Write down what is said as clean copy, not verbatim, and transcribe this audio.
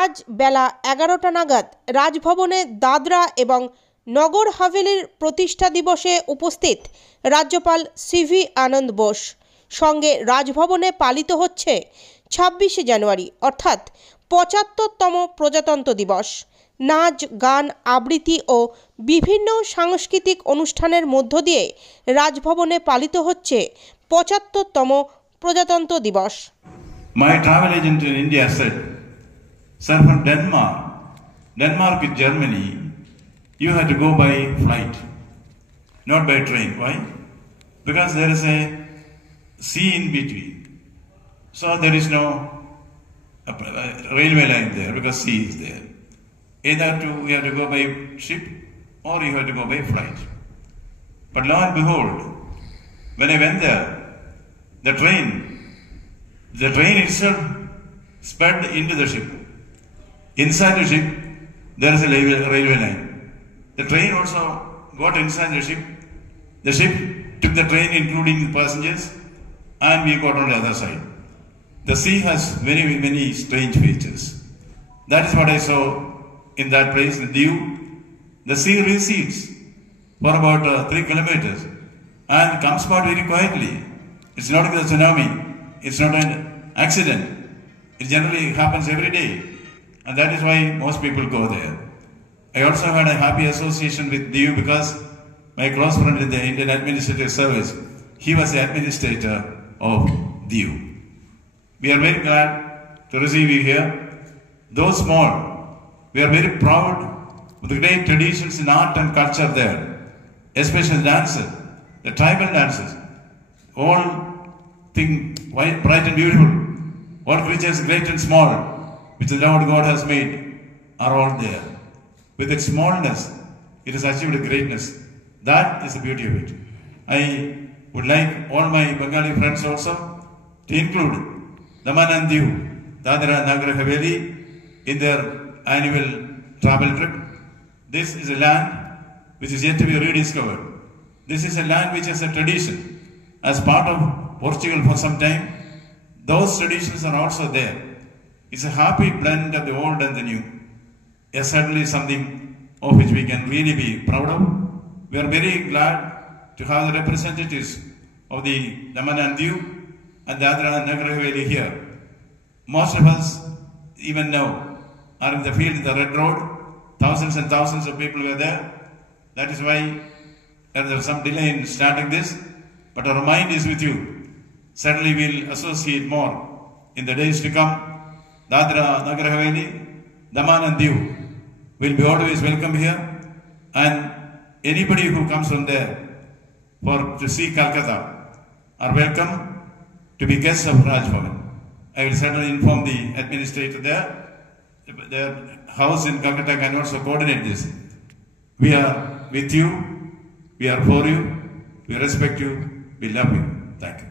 আজ বেলা 11টা নাগাদ রাজভবনে দাদরা এবং নগর হাভেলির প্রতিষ্ঠা দিবসে উপস্থিত রাজ্যপাল সিভি আনন্দ বোস সঙ্গে রাজভবনে পালিত হচ্ছে 26শে জানুয়ারি অর্থাৎ 75তম প্রজাতন্ত্র দিবস। নাচ, গান, আবৃত্তি ও বিভিন্ন সাংস্কৃতিক অনুষ্ঠানের মধ্য দিয়ে রাজভবনে পালিত হচ্ছে 75তম প্রজাতন্ত্র দিবস। My travel agent in India said, "Sir, from Denmark to Germany, you have to go by flight, not by train. Why? Because there is a sea in between. So there is no railway line there because sea is there. Either you have to go by ship or you have to go by flight. But lo and behold, when I went there, the train itself sped into the ship. Inside the ship, there is a railway line. The train also got inside the ship. The ship took the train including the passengers and we got on the other side. The sea has many, many strange features. That is what I saw in that place, in Diu. The sea recedes for about 3 kilometers and comes out very quietly. It's not like a tsunami. It's not an accident. It generally happens every day. And that is why most people go there. I also had a happy association with Diu because my close friend in the Indian Administrative Service, he was the administrator of Diu. We are very glad to receive you here. Though small, we are very proud of the great traditions in art and culture there, especially dances, the tribal dances, all things white, bright and beautiful, all creatures great and small, which the Lord God has made, are all there. With its smallness, it has achieved greatness. That is the beauty of it. I would like all my Bengali friends also to include Daman and Diu, Dadra and Nagar Haveli in their annual travel trip. This is a land which is yet to be rediscovered. This is a land which has a tradition as part of Portugal for some time. Those traditions are also there. It's a happy blend of the old and the new. It's certainly something of which we can really be proud of. We are very glad to have the representatives of the Daman and Diu and Dadra and Nagar Haveli here. Most of us, even now, are in the field in the Red Road. Thousands and thousands of people were there. That is why there was some delay in starting this. But our mind is with you. Certainly we'll associate more in the days to come. Dadra, Nagar Haveli, Daman and Diu will be always welcome here. And anybody who comes from there to see Calcutta are welcome to be guests of Rajbhavan. I will certainly inform the administrator there. Their house in Calcutta can also coordinate this. We are with you. We are for you. We respect you. We love you. Thank you.